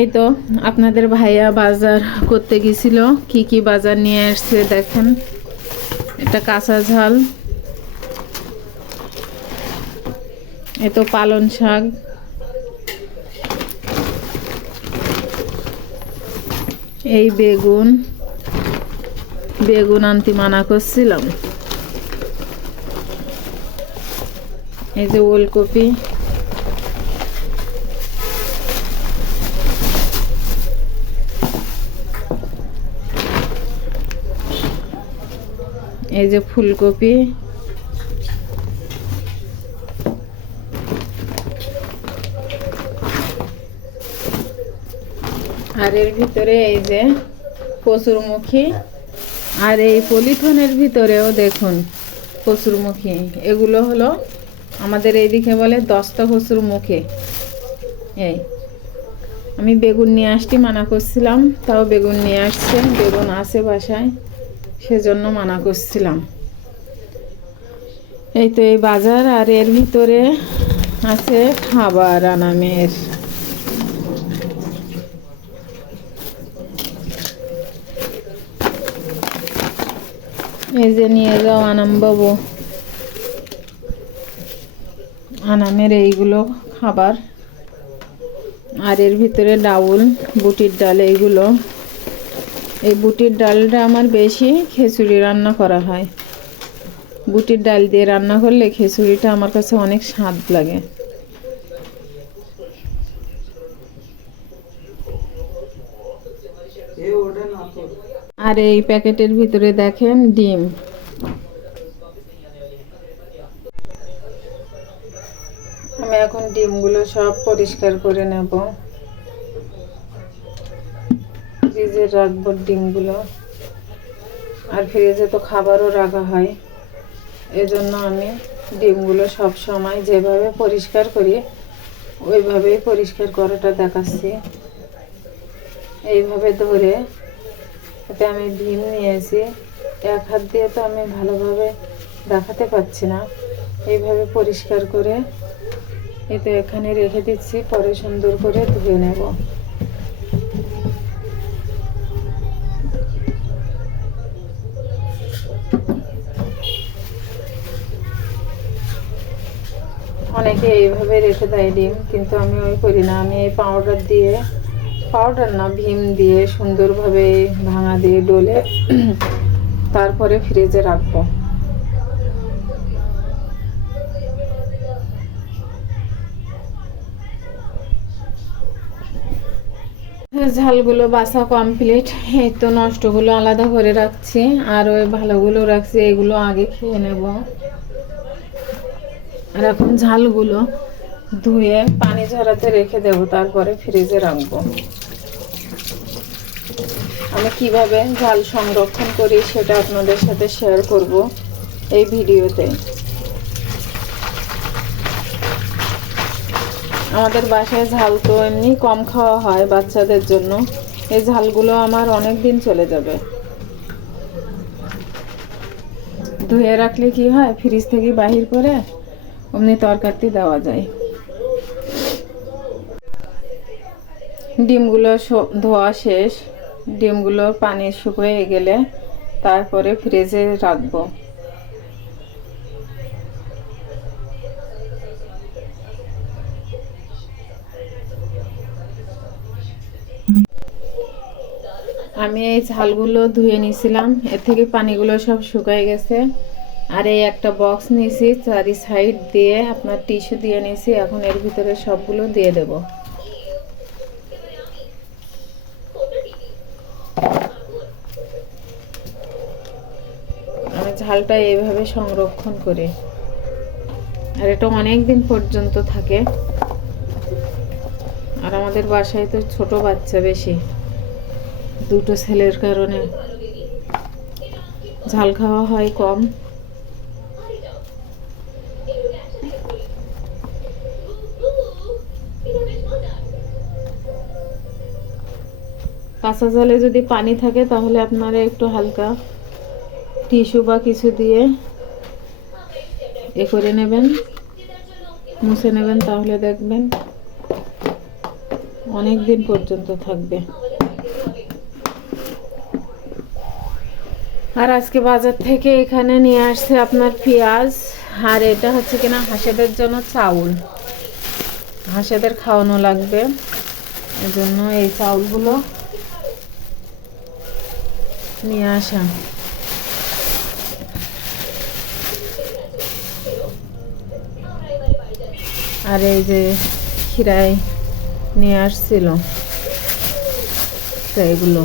এই তো আপনাদের ভাইয়া বাজার করতে গেছিল, কি কি বাজার নিয়ে আসছে দেখেন। এটা কাঁচা ঝাল, এই তো পালং শাক, এই বেগুন আনতে মানা করছিলাম, এই যে ওলকপি, এই যে ফুলকপি, আর এর ভিতরে এই যে কচুরমুখী, আর এই পলিথনের ভিতরেও দেখুন কচুরমুখী। এগুলো হলো আমাদের এইদিকে বলে দস্তা কচুরমুখী। এই আমি বেগুন নিয়ে আসতে মানা করছিলাম, তাও বেগুন নিয়ে আসছে, বেগুন আছে বাসায়, সেজন্য মানা করছিলাম। এই তো এই বাজার, আর এর ভিতরে আছে খাবার আনামের। এই যে নিয়ে যাও আনাম বাবু, আনামের এইগুলো খাবার। আর এর ভিতরে ডাউল, বুটির ডাল, এইগুলো। এই বুটির ডালটা আমার বেশি খিচুড়ি রান্না করা হয়। বুটির ডাল দিয়ে রান্না করলে খিচুড়িটা আমার কাছে অনেক স্বাদ লাগে। আর এই প্যাকেটের ভিতরে দেখেন ডিম। আমি এখন ডিমগুলো সব পরিষ্কার করে নেব, ফ্রিজে রাখবো ডিমগুলো। আর ফ্রিজে তো খাবারও রাখা হয়, এজন্য আমি ডিমগুলো সব সময় যেভাবে পরিষ্কার করি ওইভাবেই পরিষ্কার করাটা দেখাচ্ছি। এইভাবে ধরে, এতে আমি ডিম নিয়েছি, এক হাত দিয়ে তো আমি ভালোভাবে দেখাতে পাচ্ছি না। এইভাবে পরিষ্কার করে এতে এখানে রেখে দিচ্ছি, পরে সুন্দর করে ধুয়ে নেব। অনেকে এইভাবে রেখে দেয় ডিম, কিন্তু আমি ওই করি না। আমি এই পাউডার না, ভীম দিয়ে সুন্দরভাবে ভাঙা দিয়ে ডলে তারপরে ফ্রিজে রাখবো। ঝালগুলো বাছা কমপ্লিট, এই তো নষ্টগুলো আলাদা করে রাখছি, আর ওই ভালোগুলো রাখছি, এগুলো আগে খেয়ে নেব। আর এখন ঝালগুলো ধুয়ে পানি ঝরাতে রেখে দেব, তারপরে ফ্রিজে রাখবো। আমি কিভাবে ঝাল সংরক্ষণ করি সেটা আপনাদের সাথে শেয়ার করব এই ভিডিওতে। আমাদের বাসায় ঝাল তো এমনি কম খাওয়া হয় বাচ্চাদের জন্য, এই ঝালগুলো আমার অনেক দিন চলে যাবে। ধুয়ে রাখলে কি হয়, ফ্রিজ থেকে বাহির করে অমনি তরকারিতে দেওয়া যায়। ডিমগুলো ধোয়া শেষ, ডিমগুলো পানি শুকিয়ে গেলে তারপরে ফ্রিজে রাখবো। আমি এই ঝালগুলো ধুয়ে নিয়েছিলাম, এর থেকে পানিগুলো সব শুকিয়ে গেছে। আর এই একটা বক্স নিয়েছি, চারি সাইড দিয়ে আপনার টিস্যু দিয়ে নিয়েছি। এখন এর ভিতরে সবগুলো দিয়ে দেব। আমি ঝালটা এইভাবে সংরক্ষণ করি, আর এটা অনেক দিন পর্যন্ত থাকে। আর আমাদের বাসায় তো ছোট বাচ্চা বেশি, দুটো ছেলের কারণে ঝাল খাওয়া হয় কম। কাঁচা ঝালে যদি পানি থাকে তাহলে আপনারা একটু হালকা টিস্যু বা কিছু দিয়ে এ করে নেবেন, মুছে নেবেন, তাহলে দেখবেন অনেক দিন পর্যন্ত থাকবে। আর আজকে বাজার থেকে এখানে নিয়ে আসছে আপনার পেঁয়াজ, আর এটা হচ্ছে কিনা হাঁসেদের জন্য চাউল, হাঁসেদের খাওয়ানো লাগবে, এজন্য এই চাউলগুলো নিয়ে আসা। আর এই যে খিরাই নিয়ে আসছিল, তো এগুলো